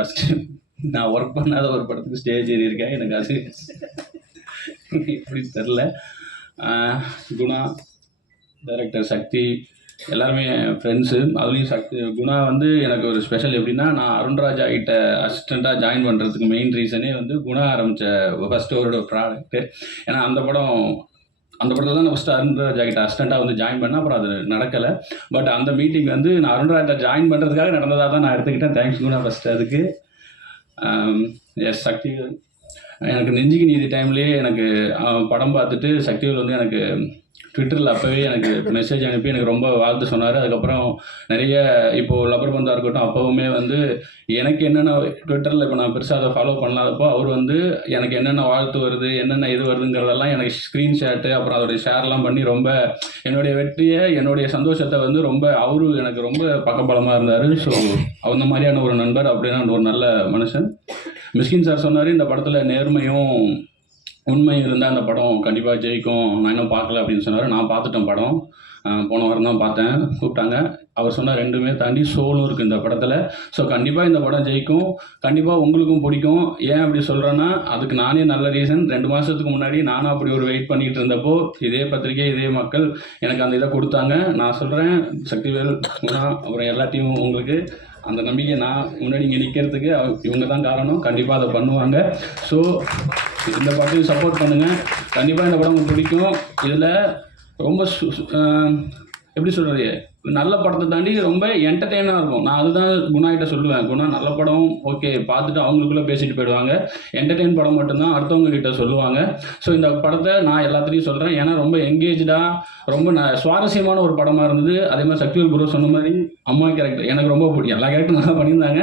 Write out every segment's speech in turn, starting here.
First நான் work பண்ணாத ஒரு படத்துக்கு ஸ்டேஜ் ஏறியிருக்கேன் எனக்கு அது எப்படி தெரில குணா டைரக்டர் சக்தி எல்லாருமே ஃப்ரெண்ட்ஸு அதுலேயும் சக்தி குணா வந்து எனக்கு ஒரு ஸ்பெஷல் எப்படின்னா நான் அருண்ராஜா கிட்ட அசிஸ்டண்ட்டாக ஜாயின் பண்ணுறதுக்கு மெயின் ரீசனே வந்து குணா ஆரம்பித்த ஃபஸ்ட்டு அவரோட ப்ராடக்ட்டு ஏன்னா அந்த படம் அந்த படத்தில் தான் நான் ஃபஸ்ட்டு அருண்ராஜா கிட்ட அசிஸ்டண்ட்டாக வந்து ஜாயின் பண்ணேன். அப்புறம் அது நடக்கலை. பட் அந்த மீட்டிங் வந்து நான் அருண்ராஜா ஜாயின் பண்ணுறதுக்காக நடந்ததாக தான் நான் எடுத்துக்கிட்டேன். தேங்க்ஸ் குணா ஃபஸ்ட்டு அதுக்கு. Um, எஸ் சக்தி எனக்கு நெஞ்சுக்கு நீதி டைம்லேயே எனக்கு அவன் படம் பார்த்துட்டு சக்திவேல் வந்து எனக்கு ட்விட்டரில் அப்போவே எனக்கு மெசேஜ் அனுப்பி எனக்கு ரொம்ப வாழ்த்து சொன்னார். அதுக்கப்புறம் நிறைய இப்போது லப்பர் பந்தாக இருக்கட்டும் அப்போவுமே வந்து எனக்கு என்னென்ன ட்விட்டரில் இப்போ நான் பெருசாக அதை ஃபாலோ பண்ணாதப்போ அவர் வந்து எனக்கு என்னென்ன வாழ்த்து வருது என்னென்ன இது வருதுங்கிறதெல்லாம் எனக்கு ஸ்க்ரீன்ஷாட்டு அப்புறம் அதோடைய ஷேர்லாம் பண்ணி ரொம்ப என்னுடைய வெற்றியை என்னுடைய சந்தோஷத்தை வந்து ரொம்ப அவரு எனக்கு ரொம்ப பக்கபலமாக இருந்தார். ஸோ அந்த மாதிரியான ஒரு நண்பர் அப்படின்னா ஒரு நல்ல மனுஷன். மிஸ்கின் சார் சொன்னார் இந்த படத்தில் நேர்மையும் உண்மையும் இருந்தால் அந்த படம் கண்டிப்பாக ஜெயிக்கும். நான் இன்னும் பார்க்கல அப்படின்னு சொன்னார். நான் பார்த்துட்டேன் படம். போன வாரம் தான் பார்த்தேன். கூப்பிட்டாங்க. அவர் சொன்ன ரெண்டுமே தாண்டி சோலும் இருக்குது இந்த படத்தில். ஸோ கண்டிப்பாக இந்த படம் ஜெயிக்கும். கண்டிப்பாக உங்களுக்கும் பிடிக்கும். ஏன் அப்படி சொல்கிறேன்னா அதுக்கு நானே நல்ல ரீசன். ரெண்டு மாதத்துக்கு முன்னாடி நானும் அப்படி ஒரு வெயிட் பண்ணிகிட்டு இருந்தப்போ இதே பத்திரிகை இதே மக்கள் எனக்கு அந்த இதை கொடுத்தாங்க. நான் சொல்கிறேன் சக்திவேல் குணா அப்புறம் எல்லா டீமும் உங்களுக்கு அந்த நம்பிக்கை நான் முன்னாடி இங்கே நிற்கிறதுக்கு இவங்க தான் காரணம். கண்டிப்பாக அதை பண்ணுவாங்க. ஸோ இந்த படத்தையும் சப்போர்ட் பண்ணுங்கள் கண்டிப்பாக இந்த படம் உங்களுக்கு பிடிக்கும். இதில் ரொம்ப சு- எப்படி சொல்கிறது நல்ல படத்தை தாண்டி ரொம்ப என்டர்டெயினாக இருக்கும். நான் அதுதான் குணாகிட்ட சொல்லுவேன். குணா நல்ல படம் ஓகே பார்த்துட்டு அவங்களுக்குள்ளே பேசிட்டு போயிடுவாங்க. என்டர்டெயின் படம் மட்டும்தான் அடுத்தவங்க கிட்ட சொல்லுவாங்க. ஸோ இந்த படத்தை நான் எல்லாத்துலேயும் சொல்கிறேன் ஏன்னா ரொம்ப எங்கேஜாக ரொம்ப ந சுவாரஸ்யமான ஒரு படமாக இருந்தது. அதே மாதிரி சக்திவேல் குரு சொன்ன மாதிரி அம்மா கேரக்டர் எனக்கு ரொம்ப பிடிக்கும். எல்லா கேரக்டரும் நல்லா பண்ணியிருந்தாங்க.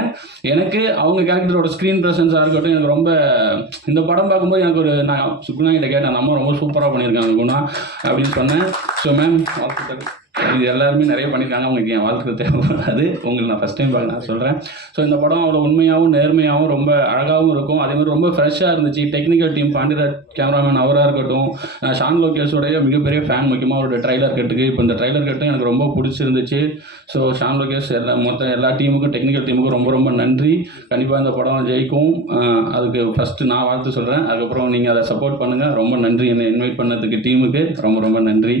எனக்கு அவங்க கேரக்டரோட ஸ்க்ரீன் ப்ரெசன்ஸாக இருக்கட்டும் எனக்கு ரொம்ப இந்த படம் பார்க்கும்போது எனக்கு ஒரு நான் குணா கிட்ட கேட்டேன் அந்த அம்மா ரொம்ப சூப்பராக பண்ணியிருக்காங்க குணா அப்படின்னு சொன்னேன். ஸோ மேம் வாழ்த்துக்கள். இது எல்லாருமே நிறைய பண்ணியிருக்காங்க அவங்களுக்கு என் வாழ்த்துக்கள் தேவைப்படாது. உங்களுக்கு நான் ஃபஸ்ட் டைம் பார்க்க நான் சொல்கிறேன் ஸோ இந்த படம் அவ்வளோ உண்மையாகவும் நேர்மையாகவும் ரொம்ப அழகாகவும் இருக்கும். அதே மாதிரி ரொம்ப ஃப்ரெஷ்ஷாக இருந்துச்சு. டெக்னிக்கல் டீம் பாண்டியராஜ் கேமராமேன் அவராக இருக்கட்டும் நான் ஷான் லோகேஷோடைய மிகப்பெரிய ஃபேன் முக்கியமாக அவருடைய ட்ரைலர் கட்டுக்கு இப்போ இந்த ட்ரைலர் கட்டும் எனக்கு ரொம்ப பிடிச்சிருந்துச்சு. ஸோ ஷான் லோகேஷ் எல்லா மொத்த எல்லா டீமுக்கும் டெக்னிக்கல் டீமுக்கும் ரொம்ப ரொம்ப நன்றி. கண்டிப்பாக இந்த படம் ஜெயிக்கும். அதுக்கு ஃபஸ்ட்டு நான் வாழ்த்து சொல்கிறேன் அதுக்கப்புறம் நீங்கள் அதை சப்போர்ட் பண்ணுங்கள் ரொம்ப நன்றி. என்னை இன்வைட் பண்ணதுக்கு டீமுக்கு ரொம்ப ரொம்ப நன்றி.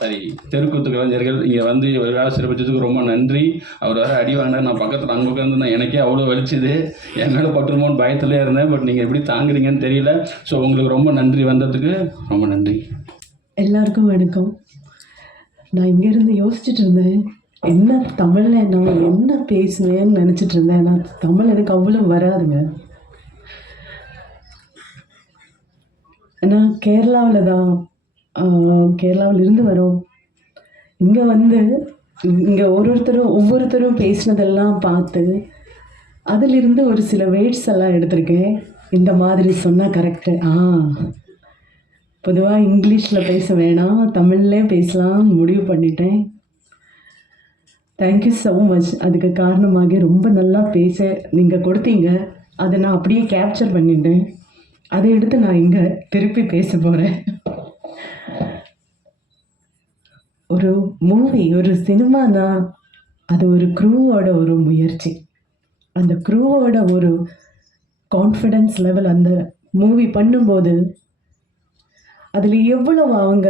சரி தெருக்கூத்து கலைஞர்கள் இங்கே வந்து விழா சிறப்பிச்சதுக்கு ரொம்ப நன்றி. அவர் வேறு அடி வாங்கினார். நான் பக்கத்தில் அங்கே உட்காந்து நான் எனக்கே அவ்வளோ வலிச்சுது. என்னோட பட்டுருமோன்னு பயத்துலேயே இருந்தேன் பட் நீங்கள் எப்படி தாங்குறீங்கன்னு தெரியல. ஸோ உங்களுக்கு ரொம்ப நன்றி வந்ததுக்கு ரொம்ப நன்றி. எல்லாருக்கும் வணக்கம். நான் இங்கேருந்து யோசிச்சுட்டு இருந்தேன் என்ன தமிழில் நான் என்ன பேசுவேன்னு நினச்சிட்டு இருந்தேன். நான் தமிழ் எனக்கு அவ்வளோ வராதுங்க. நான் கேரளாவில் தான் கேரளாவில் இருந்து வரோம். இங்கே வந்து இங்கே ஒரு ஒருத்தரும் ஒவ்வொருத்தரும் பேசினதெல்லாம் பார்த்து அதிலிருந்து ஒரு சில வேர்ட்ஸ் எல்லாம் எடுத்திருக்கேன். இந்த மாதிரி சொன்னால் கரெக்டு ஆ பொதுவாக இங்கிலீஷில் பேச வேணாம் தமிழ்லே பேசலாம் முடிவு பண்ணிட்டேன். தேங்க்யூ ஸோ மச் அதுக்கு காரணமாக ரொம்ப நல்லா பேச நீங்கள் கொடுத்தீங்க. அதை நான் அப்படியே கேப்சர் பண்ணிட்டேன். அதை எடுத்து நான் இங்கே திருப்பி பேச போகிறேன் ஒரு மூவி ஒரு சினிமானா அது ஒரு க்ரூவோட ஒரு முயற்சி. அந்த க்ரூவோட ஒரு கான்ஃபிடென்ஸ் லெவல் அந்த மூவி பண்ணும்போது அதில் எவ்வளவு அவங்க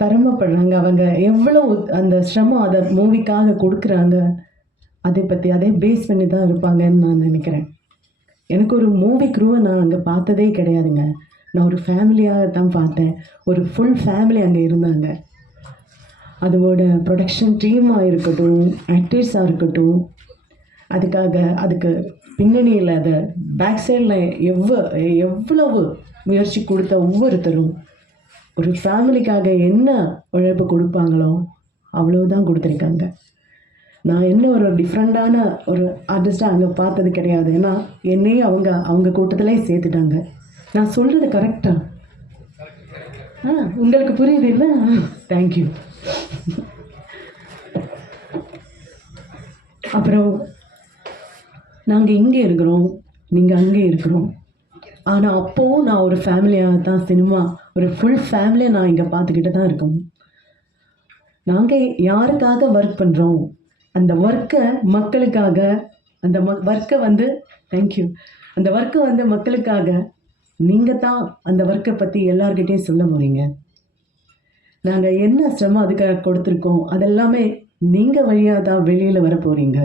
திறமைப்படுறாங்க அவங்க எவ்வளவு அந்த சிரமம் அதை மூவிக்காக கொடுக்குறாங்க அதை பற்றி அதே பேஸ் பண்ணி தான் இருப்பாங்கன்னு நான் நினைக்கிறேன். எனக்கு ஒரு மூவி க்ரூவை நான் அங்கே பார்த்ததே கிடையாதுங்க. நான் ஒரு ஃபேமிலியாக தான் பார்த்தேன். ஒரு ஃபுல் ஃபேமிலி அங்கே இருந்தாங்க. அதோட ப்ரொடக்ஷன் டீமாக இருக்கட்டும் ஆக்டர்ஸாக இருக்கட்டும் அதுக்காக அதுக்கு பின்னணியில் அதை பேக் சைடில் எவ்வ எவ்வளவு முயற்சி கொடுத்த ஒவ்வொருத்தரும் ஒரு ஃபேமிலிக்காக என்ன உழைப்பு கொடுப்பாங்களோ அவ்வளவுதான் கொடுத்துருக்காங்க. நான் என்ன ஒரு டிஃப்ரெண்ட்டான ஒரு ஆர்டிஸ்ட்டாக அங்கே பார்த்தது கிடையாது. ஏன்னா என்னையும் அவங்க அவங்க கூட்டத்திலே சேர்த்துட்டாங்க. நான் சொல்கிறது கரெக்டாக ஆ? உங்களுக்கு புரியுது இல்லை? தேங்க்யூ அப்புறம் நாங்கள் இங்கே இருக்கிறோம் நீங்கள் அங்கே இருக்கிறோம். ஆனால் அப்போவும் நான் ஒரு ஃபேமிலியாக தான் சினிமா ஒரு ஃபுல் ஃபேமிலியை நான் இங்கே பார்த்துக்கிட்டு தான் இருக்கோம். நாங்கள் யாருக்காக ஒர்க் பண்ணுறோம் அந்த ஒர்க்கை மக்களுக்காக அந்த ம ஒர்க்கை வந்து தேங்க்யூ அந்த ஒர்க்கை வந்து மக்களுக்காக நீங்கள் தான் அந்த ஒர்க்கை பற்றி எல்லார்கிட்டையும் சொல்ல போகிறீங்க நாங்கள் என்ன சிரமம் அதுக்காக கொடுத்துருக்கோம் அதெல்லாமே நீங்கள் வழியாக தான் வெளியில் வர போகிறீங்க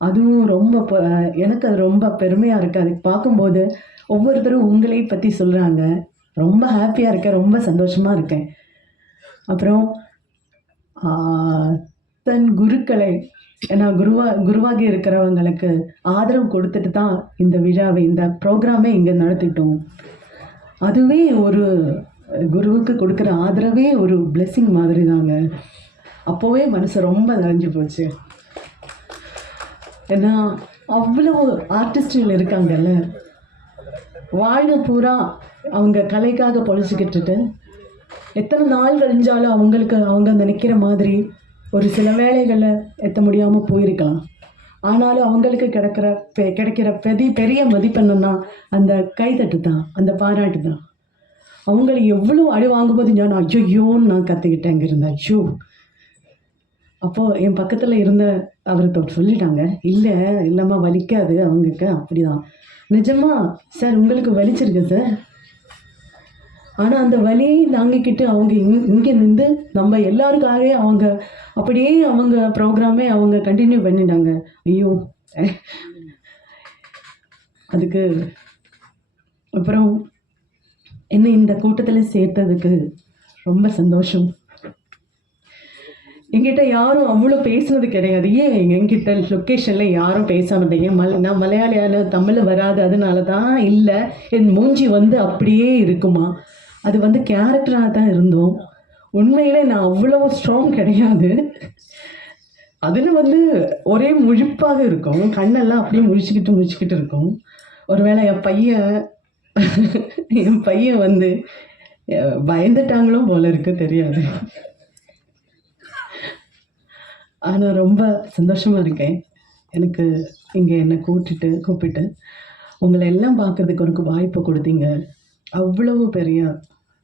அதுவும் ரொம்ப ப- எனக்கு அது ரொம்ப பெருமையாக இருக்குது அது பார்க்கும்போது ஒவ்வொருத்தரும் உங்களை பற்றி சொல்கிறாங்க ரொம்ப ஹாப்பியாக இருக்கேன். ரொம்ப சந்தோஷமாக இருக்கேன். அப்புறம் தன் குருக்களை ஏன்னா குருவா குருவாகி இருக்கிறவங்களுக்கு ஆதரவு கொடுத்துட்டு தான் இந்த விழாவை இந்த ப்ரோக்ராமே இங்கே நடத்திட்டோம். அதுவே ஒரு குருவுக்கு கொடுக்குற ஆதரவே ஒரு பிளெஸ்ஸிங் மாதிரி தாங்க அப்போவே மனசு ரொம்ப நிறைஞ்சு போச்சு. ஏன்னா அவ்வளவு ஆர்டிஸ்டுகள் இருக்காங்கல்ல. வாழ்வு பூரா அவங்க கலைக்காக பொழைச்சிக்கிட்டு எத்தனை நாள் கழிஞ்சாலும் அவங்களுக்கு அவங்க நினைக்கிற மாதிரி ஒரு சில வேலைகளில் எத்த முடியாமல் போயிருக்கலாம். ஆனாலும் அவங்களுக்கு கிடைக்கிற பெ- கிடைக்கிற பெரிய பெரிய மதிப்பெண்ணுன்னா அந்த கைத்தட்டு தான் அந்த பாராட்டு தான். அவங்களை எவ்வளோ அடி வாங்கும்போது நான் ஐயோன்னு நான் கற்றுக்கிட்டேன் இருந்தேன் ஐயோ அப்போது என் பக்கத்தில் இருந்த அவருக்கு சொல்லிட்டாங்க இல்லை இல்லைம்மா வலிக்காது அவங்களுக்கு அப்படிதான். நிஜமா? சார் உங்களுக்கு வலிச்சிருக்கு சார். ஆனால் அந்த வலியை தாங்கிக்கிட்டு அவங்க இங் இங்கே நின்று நம்ம எல்லாருக்காகவே அவங்க அப்படியே அவங்க ப்ரோக்ராமே அவங்க கண்டினியூ பண்ணிட்டாங்க. ஐயோ. அதுக்கு அப்புறம் என்ன இந்த கூட்டத்தில் சேர்த்ததுக்கு ரொம்ப சந்தோஷம். என்கிட்ட யாரும் அவ்வளோ பேசுனது கிடையாது. ஏன் என்கிட்ட லொக்கேஷனில் யாரும் பேச மாட்டேங்க மல் நான் மலையாளியால் தமிழில் வராது அதனால தான் இல்லை. என் மூஞ்சி வந்து அப்படியே இருக்குமா? அது வந்து கேரக்டராக தான் இருந்தோம். உண்மையிலே நான் அவ்வளோ ஸ்ட்ராங் கிடையாது. அதில் வந்து ஒரே முழிப்பாக இருக்கும். கண்ணெல்லாம் அப்படியே முழிச்சுக்கிட்டு முழிச்சுக்கிட்டு இருக்கும். ஒருவேளை என் பையன் என் பையன் வந்து பயந்துட்டாங்களும் பயந்துட்டாங்களோ போல இருக்கு தெரியாது. ஆனால் ரொம்ப சந்தோஷமாக இருக்கேன். எனக்கு இங்கே என்னை கூட்டிட்டு கூப்பிட்டு. உங்களை எல்லாம் பார்க்கறதுக்கு எனக்கு வாய்ப்பு கொடுத்தீங்க. அவ்வளவு பெரிய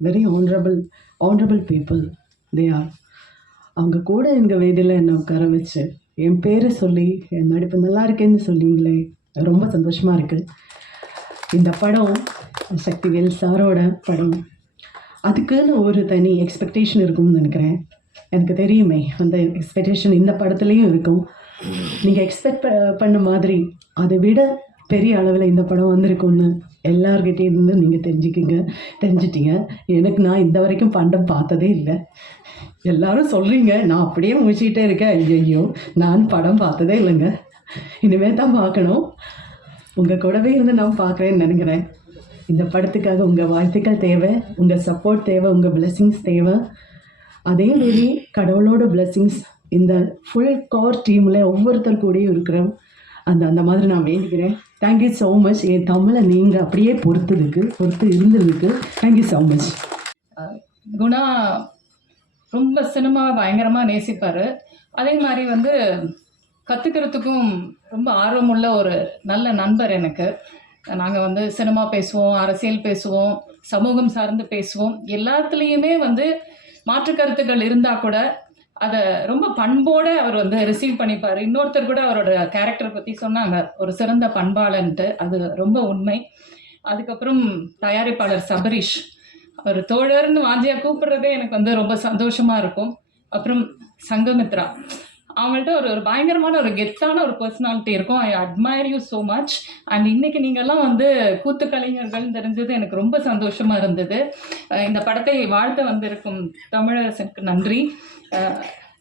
very honourable honourable people they are அவங்க கூட எங்கள் வேதியில் என்னை உட்கார வச்சு என் பேரை சொல்லி என் நடிப்பு நல்லா இருக்கேன்னு சொன்னீங்களே. ரொம்ப சந்தோஷமாக இருக்குது இந்த படம் சக்திவேல் சாரோட படம். அதுக்குன்னு ஒரு தனி எக்ஸ்பெக்டேஷன் இருக்கும்னு நினைக்கிறேன். எனக்கு தெரியுமே அந்த எக்ஸ்பெக்டேஷன் இந்த படத்துலேயும் இருக்கும். நீங்கள் எக்ஸ்பெக்ட் பண்ண மாதிரி அதை விட பெரிய அளவில் இந்த படம் வந்திருக்கும்னு எல்லார்கிட்டேயும் இருந்து நீங்கள் தெரிஞ்சுக்கிங்க தெரிஞ்சிட்டீங்க. எனக்கு நான் இந்த வரைக்கும் படம் பார்த்ததே இல்லை. எல்லாரும் சொல்கிறீங்க நான் அப்படியே முடிச்சுக்கிட்டே இருக்கேன். ஐயோ நான் படம் பார்த்ததே இல்லைங்க. இனிமேல் தான் பார்க்கணும். உங்கள் கூடவே இருந்து நான் பார்க்குறேன்னு நினைக்கிறேன். இந்த படத்துக்காக உங்கள் வாழ்த்துக்கள் தேவை உங்கள் சப்போர்ட் தேவை உங்கள் blessings தேவை. அதே மாரி கடவுளோட பிளெஸ்ஸிங்ஸ் இந்த ஃபுல் கவர் டீமில் ஒவ்வொருத்தர் கூடயும் இருக்கிற அந்த அந்த மாதிரி நான் வேண்டிக்கிறேன் தேங்க்யூ ஸோ மச் என் தமிழை நீங்கள் அப்படியே பொறுத்ததுக்கு பொறுத்து இருந்ததுக்கு தேங்க்யூ ஸோ மச் குணா ரொம்ப சினிமாவை பயங்கரமாக நேசிப்பார். அதே மாதிரி வந்து கற்றுக்கிறதுக்கும் ரொம்ப ஆர்வமுள்ள ஒரு நல்ல நண்பர் எனக்கு. நாங்கள் வந்து சினிமா பேசுவோம் அரசியல் பேசுவோம் சமூகம் சார்ந்து பேசுவோம். எல்லாத்துலேயுமே வந்து மாற்று கருத்துக்கள் இருந்தால் கூட அதை ரொம்ப பண்போடு அவர் வந்து ரிசீவ் பண்ணிப்பார். இன்னொருத்தர் கூட அவரோட கேரக்டர் பற்றி சொன்னாங்க. ஒரு சிறந்த பண்பாளன்ட்டு. அது ரொம்ப உண்மை. அதுக்கப்புறம் தயாரிப்பாளர் சபரீஷ். அவர் தோழர்னு வாஞ்சியா கூப்பிடுறதே எனக்கு வந்து ரொம்ப சந்தோஷமா இருக்கும். அப்புறம் சங்கமித்ரா. அவங்கள்ட்ட ஒரு ஒரு பயங்கரமான ஒரு கெத்தான ஒரு பர்சனாலிட்டி இருக்கும். I admire you so much and இன்னைக்கு நீங்கள்லாம் வந்து கூத்து கலைஞர்கள் தெரிஞ்சது எனக்கு ரொம்ப சந்தோஷமா இருந்தது. இந்த படத்தை வாழ்த்த வந்திருக்கும் தமிழரசனுக்கு நன்றி.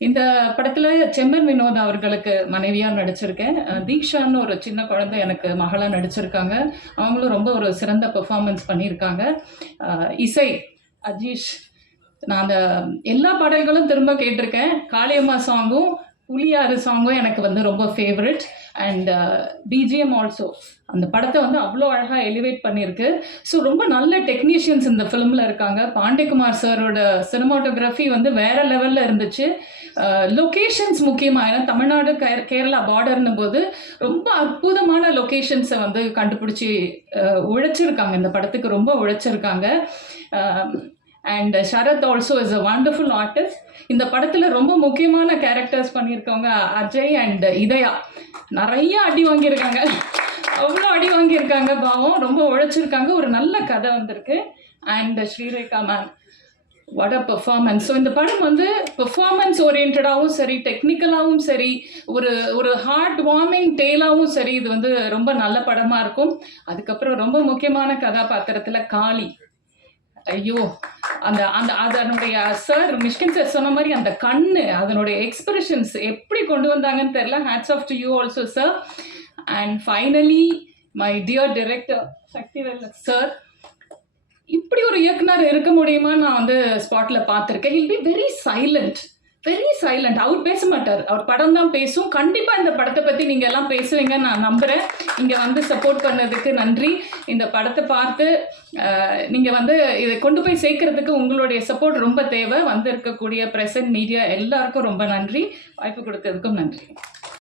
இந்த படத்தில் செம்மன் வினோத் அவர்களுக்கு மனைவியாக நடிச்சிருக்கேன். தீக்ஷான்னு ஒரு சின்ன குழந்தை எனக்கு மகளாக நடிச்சிருக்காங்க. அவங்களும் ரொம்ப ஒரு சிறந்த பெர்ஃபார்மன்ஸ் பண்ணியிருக்காங்க. இசை அஜீஷ் நான் அந்த எல்லா பாடல்களும் திரும்ப கேட்டிருக்கேன். காளியம்மா சாங்கும் புலியாறு சாங்கும் எனக்கு வந்து ரொம்ப ஃபேவரட் அண்ட் பிஜிஎம் ஆல்சோ அந்த படத்தை வந்து அவ்வளோ அழகாக எலிவேட் பண்ணியிருக்கு. ஸோ ரொம்ப நல்ல டெக்னீஷியன்ஸ் இந்த ஃபிலிமில் இருக்காங்க. பாண்டியகுமார் சாரோட சினிமாட்டோகிராஃபி வந்து வேற லெவலில் இருந்துச்சு. Uh, லொக்கேஷன்ஸ் முக்கியமாக ஏன்னா தமிழ்நாடு கே- கேரளா பார்டர்னும் போது ரொம்ப அற்புதமான லொக்கேஷன்ஸை வந்து கண்டுபிடிச்சி uh, உழைச்சிருக்காங்க. இந்த படத்துக்கு ரொம்ப உழைச்சிருக்காங்க. Um, and Sarath also is a wonderful artist இந்த படத்தில் ரொம்ப முக்கியமான கேரக்டர்ஸ் பண்ணியிருக்கவங்க அஜய் அண்ட் uh, இதயா. நிறைய அடி வாங்கியிருக்காங்க. அவ்வளோ அடி வாங்கியிருக்காங்க பாவம். ரொம்ப உழைச்சிருக்காங்க. ஒரு நல்ல கதை வந்திருக்கு. And uh, Srireka ma'am what a performance so இந்த படம் வந்து பெர்ஃபார்மன்ஸ் ஓரியன்டாகவும் சரி டெக்னிக்கலாகவும் சரி ஒரு ஒரு ஹார்ட் வார்மிங் டேலாகவும் சரி இது வந்து ரொம்ப நல்ல படமாக இருக்கும். அதுக்கப்புறம் ரொம்ப முக்கியமான கதாபாத்திரத்தில் காளி. ஐயோ அந்த அந்த அதனுடைய சார் மிஷ்கின் சார் சொன்ன மாதிரி அந்த கண்ணு அதனுடைய எக்ஸ்பிரஷன்ஸ் எப்படி கொண்டு வந்தாங்கன்னு தெரியல. Hats off to you also sir and finally my dear director Sakthivel. Sir இப்படி ஒரு இயக்குனர் இருக்க முடியுமான்னு நான் வந்து ஸ்பாட்ல பார்த்துருக்கேன். He'll be very silent very silent அவர் பேச மாட்டார் அவர் படம் தான் பேசும். கண்டிப்பாக இந்த படத்தை பற்றி நீங்கள் எல்லாம் பேசுவீங்கன்னு நான் நம்புகிறேன் இங்கே வந்து சப்போர்ட் பண்ணதுக்கு நன்றி. இந்த படத்தை பார்த்து நீங்கள் வந்து இதை கொண்டு போய் சேர்க்கறதுக்கு உங்களுடைய சப்போர்ட் ரொம்ப தேவை. வந்து இருக்கக்கூடிய ப்ரெசன்ட் மீடியா எல்லாருக்கும் ரொம்ப நன்றி. வாய்ப்பு கொடுத்ததுக்கும் நன்றி.